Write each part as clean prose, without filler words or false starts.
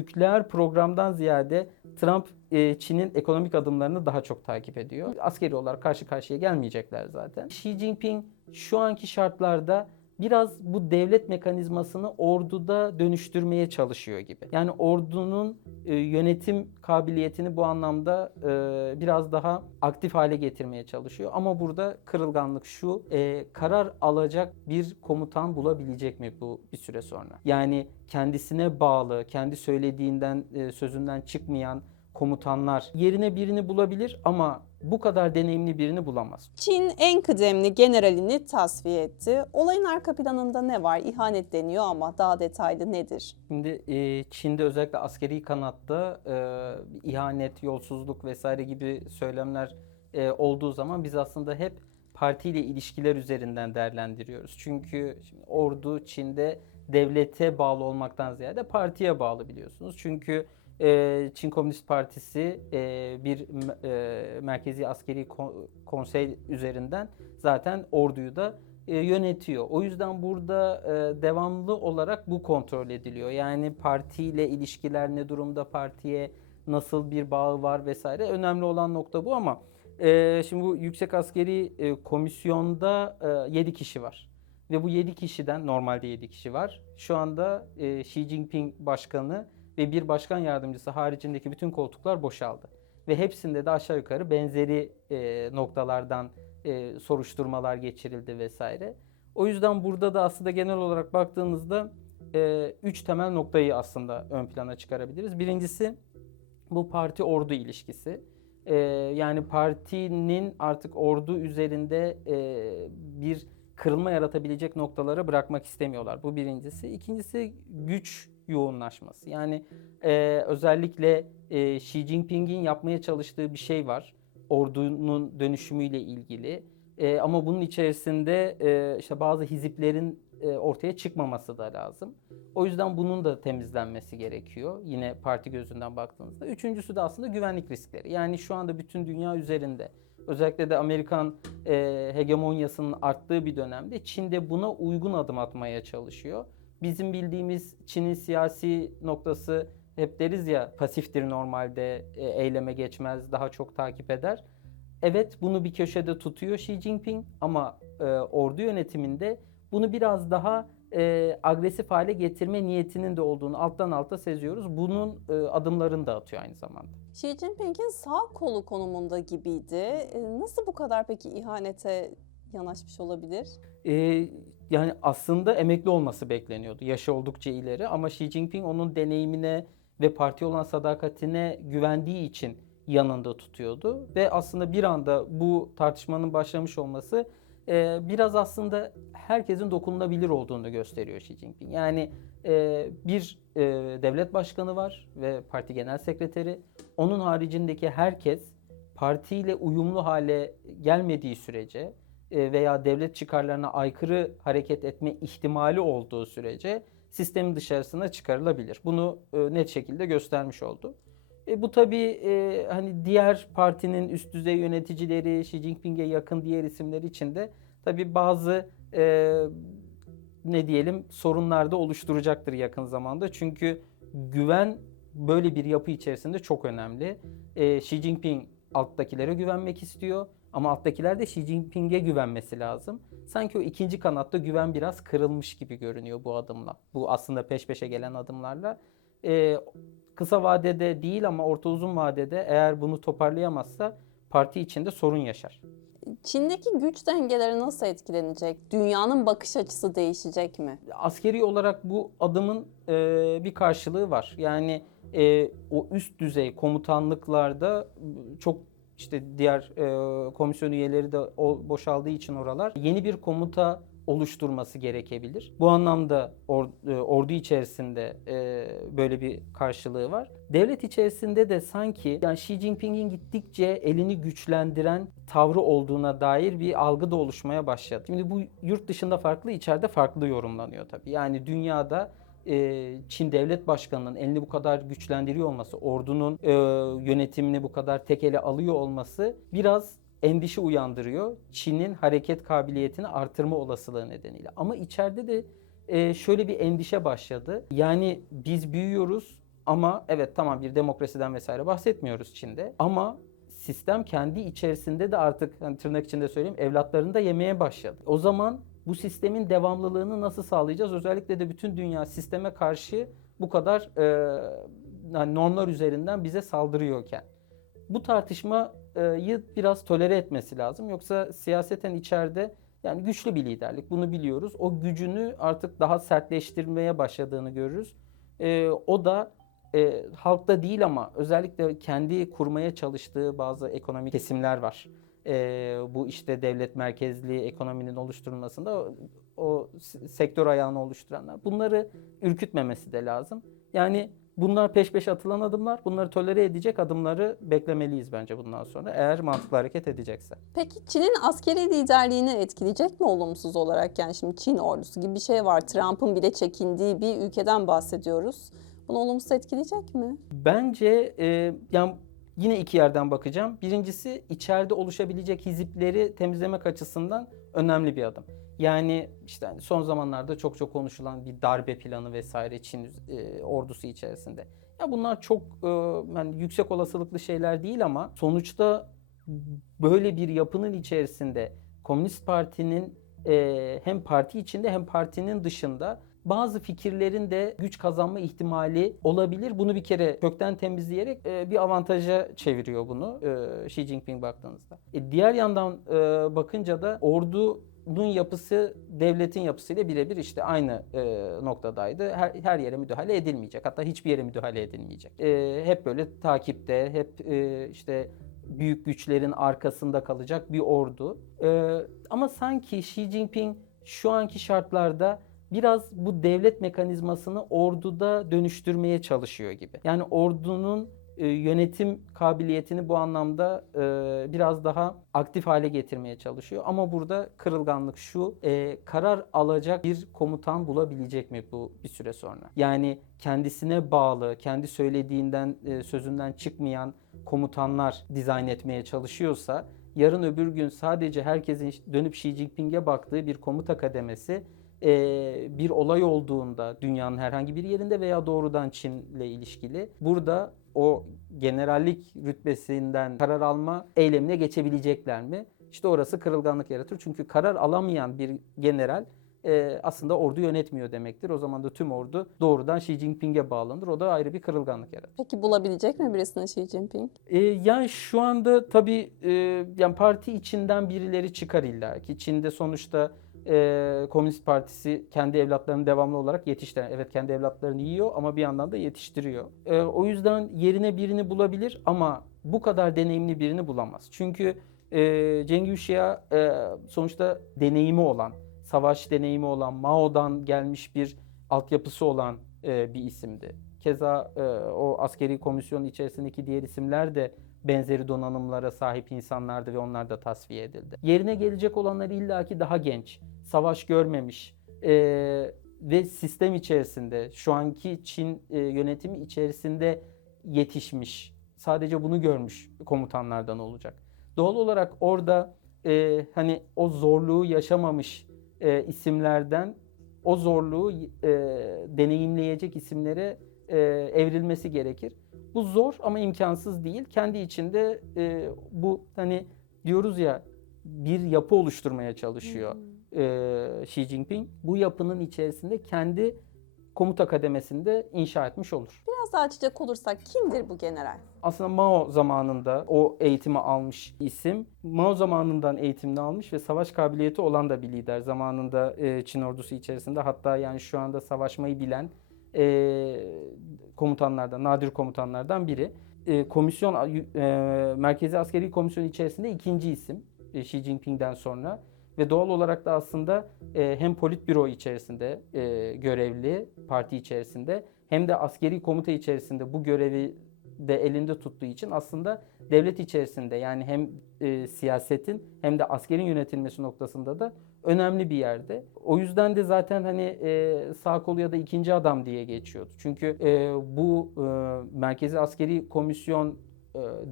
nükleer programdan ziyade Trump Çin'in ekonomik adımlarını daha çok takip ediyor. Askeri olarak karşı karşıya gelmeyecekler zaten. Xi Jinping şu anki şartlarda biraz bu devlet mekanizmasını orduda dönüştürmeye çalışıyor gibi. Yani ordunun yönetim kabiliyetini bu anlamda biraz daha aktif hale getirmeye çalışıyor. Ama burada kırılganlık şu, karar alacak bir komutan bulabilecek mi bu bir süre sonra? Yani kendisine bağlı, kendi söylediğinden, sözünden çıkmayan komutanlar yerine birini bulabilir ama bu kadar deneyimli birini bulamaz. Çin en kıdemli generalini tasfiye etti. Olayın arka planında ne var? İhanet deniyor ama daha detaylı nedir? Şimdi Çin'de özellikle askeri kanatta ihanet, yolsuzluk vesaire gibi söylemler olduğu zaman biz aslında hep partiyle ilişkiler üzerinden değerlendiriyoruz. Çünkü şimdi ordu Çin'de devlete bağlı olmaktan ziyade partiye bağlı biliyorsunuz. Çünkü Çin Komünist Partisi bir merkezi askeri konsey üzerinden zaten orduyu da yönetiyor. O yüzden burada devamlı olarak bu kontrol ediliyor. Yani partiyle ilişkiler ne durumda, partiye nasıl bir bağı var vesaire. Önemli olan nokta bu ama şimdi bu Yüksek Askeri Komisyon'da 7 kişi var. Ve bu 7 kişiden, normalde 7 kişi var. Şu anda Xi Jinping başkanı ve bir başkan yardımcısı haricindeki bütün koltuklar boşaldı. Ve hepsinde de aşağı yukarı benzeri noktalardan soruşturmalar geçirildi vesaire. O yüzden burada da aslında genel olarak baktığımızda 3 temel noktayı aslında ön plana çıkarabiliriz. Birincisi bu parti-ordu ilişkisi. Yani partinin artık ordu üzerinde bir kırılma yaratabilecek noktalara bırakmak istemiyorlar. Bu birincisi. İkincisi güç yoğunlaşması. Yani özellikle Xi Jinping'in yapmaya çalıştığı bir şey var. Ordunun dönüşümüyle ilgili. Ama bunun içerisinde işte bazı hiziplerin ortaya çıkmaması da lazım. O yüzden bunun da temizlenmesi gerekiyor. Yine parti gözünden baktığınızda. Üçüncüsü de aslında güvenlik riskleri. Yani şu anda bütün dünya üzerinde özellikle de Amerikan hegemonyasının arttığı bir dönemde Çin'de buna uygun adım atmaya çalışıyor. Bizim bildiğimiz Çin'in siyasi noktası hep deriz ya pasiftir normalde, eyleme geçmez, daha çok takip eder. Evet bunu bir köşede tutuyor Xi Jinping ama ordu yönetiminde bunu biraz daha agresif hale getirme niyetinin de olduğunu alttan alta seziyoruz. Bunun adımlarını da atıyor aynı zamanda. Xi Jinping'in sağ kolu konumunda gibiydi. Nasıl bu kadar peki ihanete yanaşmış olabilir? E, Yani aslında emekli olması bekleniyordu. Yaşı oldukça ileri ama Xi Jinping onun deneyimine ve partiye olan sadakatine güvendiği için yanında tutuyordu. Ve aslında bir anda bu tartışmanın başlamış olması biraz aslında herkesin dokunulabilir olduğunu gösteriyor Xi Jinping. Yani bir devlet başkanı var ve parti genel sekreteri. Onun haricindeki herkes partiyle uyumlu hale gelmediği sürece veya devlet çıkarlarına aykırı hareket etme ihtimali olduğu sürece sistemin dışarısına çıkarılabilir. Bunu net şekilde göstermiş oldu. Bu tabii hani diğer partinin üst düzey yöneticileri, Xi Jinping'e yakın diğer isimler için de tabii bazı ne diyelim sorunlar da oluşturacaktır yakın zamanda. Çünkü güven böyle bir yapı içerisinde çok önemli. Xi Jinping alttakilere güvenmek istiyor ama alttakiler de Xi Jinping'e güvenmesi lazım. Sanki o ikinci kanatta güven biraz kırılmış gibi görünüyor bu adımla. Bu aslında peş peşe gelen adımlarla. Kısa vadede değil ama orta uzun vadede eğer bunu toparlayamazsa parti içinde sorun yaşar. Çin'deki güç dengeleri nasıl etkilenecek? Dünyanın bakış açısı değişecek mi? Askeri olarak bu adımın bir karşılığı var. Yani o üst düzey komutanlıklarda çok işte diğer komisyon üyeleri de boşaldığı için oralar yeni bir komuta oluşturması gerekebilir. Bu anlamda ordu içerisinde böyle bir karşılığı var. Devlet içerisinde de sanki yani Xi Jinping'in gittikçe elini güçlendiren tavrı olduğuna dair bir algı da oluşmaya başladı. Şimdi bu yurt dışında farklı, içeride farklı yorumlanıyor tabii. Yani dünyada Çin Devlet Başkanı'nın elini bu kadar güçlendiriyor olması, ordunun yönetimini bu kadar tek ele alıyor olması biraz endişe uyandırıyor. Çin'in hareket kabiliyetini artırma olasılığı nedeniyle. Ama içeride de şöyle bir endişe başladı. Yani biz büyüyoruz Ama evet, tamam, bir demokrasiden vesaire bahsetmiyoruz Çin'de. Ama sistem kendi içerisinde de artık, hani tırnak içinde söyleyeyim, evlatlarını da yemeye başladı. O zaman bu sistemin devamlılığını nasıl sağlayacağız? Özellikle de bütün dünya sisteme karşı bu kadar yani normlar üzerinden bize saldırıyorken. Bu tartışmayı biraz tolere etmesi lazım. Yoksa siyaseten içeride, yani güçlü bir liderlik, bunu biliyoruz. O gücünü artık daha sertleştirmeye başladığını görürüz. O da halkta değil ama özellikle kendi kurmaya çalıştığı bazı ekonomik kesimler var. Bu işte devlet merkezli ekonominin oluşturulmasında o sektör ayağını oluşturanlar. Bunları ürkütmemesi de lazım. Yani bunlar peş peşe atılan adımlar. Bunları tolere edecek adımları beklemeliyiz bence bundan sonra, eğer mantıklı hareket edecekse. Peki Çin'in askeri liderliğini etkileyecek mi olumsuz olarak? Yani şimdi Çin ordusu gibi bir şey var. Trump'ın bile çekindiği bir ülkeden bahsediyoruz. Bunu olumsuz etkileyecek mi? Bence yani yine iki yerden bakacağım. Birincisi, içeride oluşabilecek hizipleri temizlemek açısından önemli bir adım. Yani işte hani son zamanlarda çok konuşulan bir darbe planı vesaire Çin ordusu içerisinde. Ya bunlar çok yani yüksek olasılıklı şeyler değil ama sonuçta böyle bir yapının içerisinde Komünist Parti'nin hem parti içinde hem partinin dışında bazı fikirlerin de güç kazanma ihtimali olabilir. Bunu bir kere kökten temizleyerek bir avantaja çeviriyor bunu Xi Jinping baktığınızda. Diğer yandan bakınca da ordunun yapısı devletin yapısıyla birebir işte aynı noktadaydı. Her yere müdahale edilmeyecek. Hatta hiçbir yere müdahale edilmeyecek. Hep böyle takipte, hep işte büyük güçlerin arkasında kalacak bir ordu. Ama sanki Xi Jinping şu anki şartlarda biraz bu devlet mekanizmasını orduda dönüştürmeye çalışıyor gibi. Yani ordunun yönetim kabiliyetini bu anlamda biraz daha aktif hale getirmeye çalışıyor. Ama burada kırılganlık şu, karar alacak bir komutan bulabilecek mi bu bir süre sonra? Yani kendisine bağlı, kendi söylediğinden, sözünden çıkmayan komutanlar dizayn etmeye çalışıyorsa, yarın öbür gün sadece herkesin dönüp Xi Jinping'e baktığı bir komuta kademesi bir olay olduğunda dünyanın herhangi bir yerinde veya doğrudan Çin'le ilişkili, burada o generallik rütbesinden karar alma eylemine geçebilecekler mi? İşte orası kırılganlık yaratır. Çünkü karar alamayan bir general aslında ordu yönetmiyor demektir. O zaman da tüm ordu doğrudan Xi Jinping'e bağlanır. O da ayrı bir kırılganlık yaratır. Peki bulabilecek mi birisini Xi Jinping? Yani şu anda tabii yani parti içinden birileri çıkar illa ki. Çin'de sonuçta Komünist Partisi kendi evlatlarını devamlı olarak yetiştiren, evet kendi evlatlarını yiyor ama bir yandan da yetiştiriyor. O yüzden yerine birini bulabilir ama bu kadar deneyimli birini bulamaz. Çünkü Cengiz Şia sonuçta deneyimi olan, savaş deneyimi olan, Mao'dan gelmiş bir altyapısı olan bir isimdi. Keza o askeri komisyonun içerisindeki diğer isimler de benzeri donanımlara sahip insanlardı ve onlar da tasfiye edildi. Yerine gelecek olanlar illaki daha genç, savaş görmemiş ve sistem içerisinde, şu anki Çin yönetimi içerisinde yetişmiş, sadece bunu görmüş komutanlardan olacak. Doğal olarak orada hani o zorluğu yaşamamış isimlerden o zorluğu deneyimleyecek isimlere evrilmesi gerekir. Bu zor ama imkansız değil. Kendi içinde bu hani diyoruz ya, bir yapı oluşturmaya çalışıyor Xi Jinping. Bu yapının içerisinde kendi komuta kademesinde inşa etmiş olur. Biraz daha açacak olursak kimdir bu general? Aslında Mao zamanında o eğitimi almış isim. Mao zamanından eğitimini almış ve savaş kabiliyeti olan da bir lider. Zamanında Çin ordusu içerisinde, hatta yani şu anda savaşmayı bilen komutanlardan, nadir komutanlardan biri. Merkezi Askeri Komisyon içerisinde ikinci isim Xi Jinping'den sonra. Ve doğal olarak da aslında hem politbüro içerisinde görevli, parti içerisinde, hem de askeri komuta içerisinde bu görevi de elinde tuttuğu için aslında devlet içerisinde, yani hem siyasetin hem de askerin yönetilmesi noktasında da önemli bir yerde. O yüzden de zaten hani sağ kolu ya da ikinci adam diye geçiyordu. Çünkü bu Merkezi Askeri Komisyon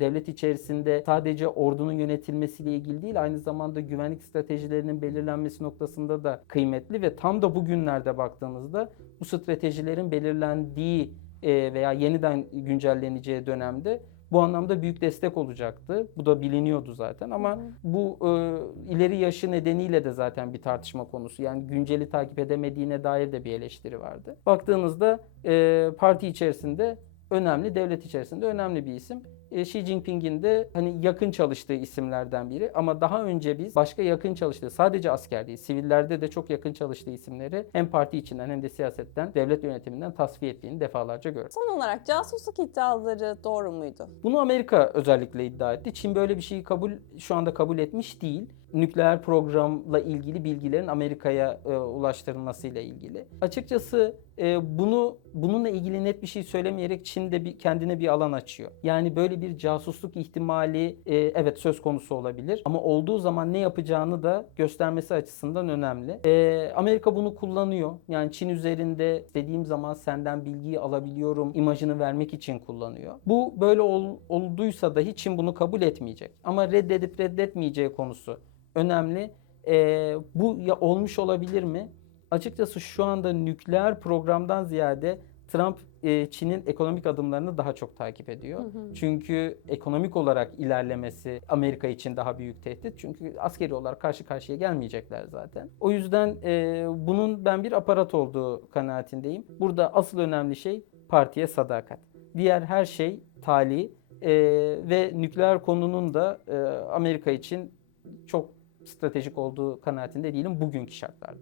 devlet içerisinde sadece ordunun yönetilmesiyle ilgili değil, aynı zamanda güvenlik stratejilerinin belirlenmesi noktasında da kıymetli ve tam da bugünlerde baktığımızda bu stratejilerin belirlendiği veya yeniden güncelleneceği dönemde bu anlamda büyük destek olacaktı. Bu da biliniyordu zaten ama bu ileri yaşı nedeniyle de zaten bir tartışma konusu. Yani günceli takip edemediğine dair de bir eleştiri vardı. Baktığınızda parti içerisinde önemli, devlet içerisinde önemli bir isim. Xi Jinping'in de hani yakın çalıştığı isimlerden biri ama daha önce biz başka yakın çalıştığı, sadece asker değil, sivillerde de çok yakın çalıştığı isimleri hem parti içinden hem de siyasetten, devlet yönetiminden tasfiye ettiğini defalarca gördük. Son olarak casusluk iddiaları doğru muydu? Bunu Amerika özellikle iddia etti. Çin böyle bir şeyi şu anda kabul etmiş değil. Nükleer programla ilgili bilgilerin Amerika'ya ulaştırılmasıyla ilgili. Açıkçası bununla ilgili net bir şey söylemeyerek Çin de kendine bir alan açıyor. Yani böyle bir casusluk ihtimali evet söz konusu olabilir ama olduğu zaman ne yapacağını da göstermesi açısından önemli. Amerika bunu kullanıyor. Yani Çin üzerinde istediğim zaman senden bilgiyi alabiliyorum imajını vermek için kullanıyor. Bu böyle olduysa dahi Çin bunu kabul etmeyecek. Ama reddedip reddetmeyeceği konusu önemli. Bu ya olmuş olabilir mi? Açıkçası şu anda nükleer programdan ziyade Trump Çin'in ekonomik adımlarını daha çok takip ediyor. Çünkü ekonomik olarak ilerlemesi Amerika için daha büyük tehdit. Çünkü askeri olarak karşı karşıya gelmeyecekler zaten. O yüzden bunun ben bir aparat olduğu kanaatindeyim. Burada asıl önemli şey partiye sadakat. Diğer her şey tali ve nükleer konunun da Amerika için çok stratejik olduğu kanaatinde değilim bugünkü şartlarda.